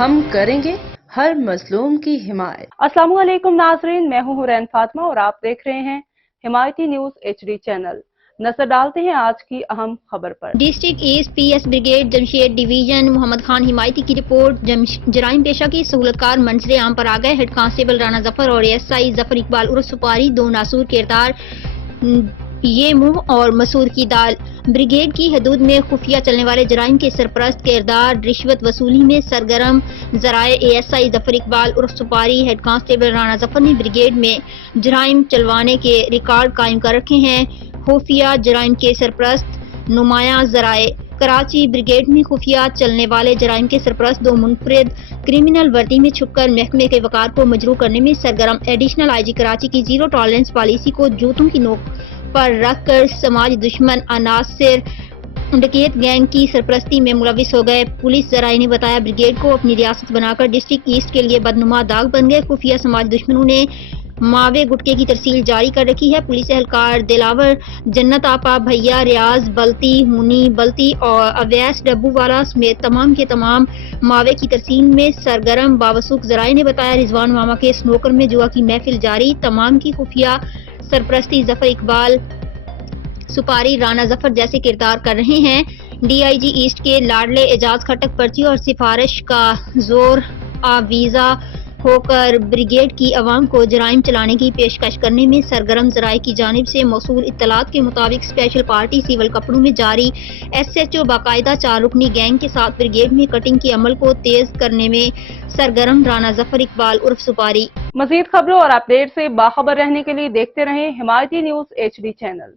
ہم کریں گے ہر مظلوم کی حمایت۔ السلام علیکم ناظرین، میں ہوں حورین فاطمہ اور آپ دیکھ رہے ہیں حمایتی نیوز HD چینل۔ نظر ڈالتے ہیں آج کی اہم خبر پر۔ District east P S brigade Jamshed division Muhammad Khan Himayati کی رپورٹ۔ جرائم پیشہ کی سہولت کار منظر عام پر آ گئے۔ ہیڈ کانسٹیبل رانا ظفر اور SI ظفر اقبال عرف سپاری، دو ناسور کردار، یہ منہ اور مسور کی دال۔ بریگیڈ کی حدود میں خفیہ چلنے والے جرائم کے سرپرست کردار، رشوت وصولی میں سرگرم ذرائع ASI ظفر اقبال عرف سپاری، ہیڈ کانسٹیبل رانا ظفر نے بریگیڈ میں جرائم چلوانے کے ریکارڈ قائم کر رکھے ہیں۔ خفیہ جرائم کے سرپرست نمایاں ذرائع۔ کراچی بریگیڈ میں خفیہ چلنے والے جرائم کے سرپرست دو منفرد کرمنل وردی میں چھپ کر محکمے کے وقار کو مجروح کرنے میں سرگرم۔ ایڈیشنل IG کراچی کی زیرو ٹالرنس پالیسی کو جوتوں کی نوک پر رکھ کر سماج دشمن عناصر ڈکیت گینگ کی سرپرستی میں ملوث ہو گئے۔ پولیس ذرائع نے بتایا بریگیڈ کو اپنی ریاست بنا کر ڈسٹرکٹ ایسٹ کے لیے بدنما داغ بن گئے۔ خفیہ سماج دشمنوں نے ماوے گٹکے کی ترسیل جاری کر رکھی ہے۔ پولیس اہلکار دلاور، جنت آپا، بھیا، ریاض بلتی، ہونی بلتی اور اویس ڈبو والا سمیت تمام کے تمام ماوے کی ترسیل میں سرگرم۔ باوثوق ذرائع نے بتایا رضوان ماما کے سنوکر میں جوا کی محفل جاری۔ تمام کی خفیہ سرپرستی ظفر اقبال سپاری، رانا ظفر جیسے کردار کر رہے ہیں۔ DIG ایسٹ کے لاڈلے اعجاز کھٹک پرچی اور سفارش کا زور آویزا ہو کر بریگیڈ کی عوام کو جرائم چلانے کی پیشکش کرنے میں سرگرم۔ ذرائع کی جانب سے موصول اطلاعات کے مطابق اسپیشل پارٹی سول کپڑوں میں جاری SHO باقاعدہ 4 رکنی گینگ کے ساتھ بریگیڈ میں کٹنگ کے عمل کو تیز کرنے میں سرگرم۔ رانا ظفر اقبال عرف سپاری۔ مزید خبروں اور اپڈیٹ سے باخبر رہنے کے لیے دیکھتے رہیں حمایتی نیوز HD چینل۔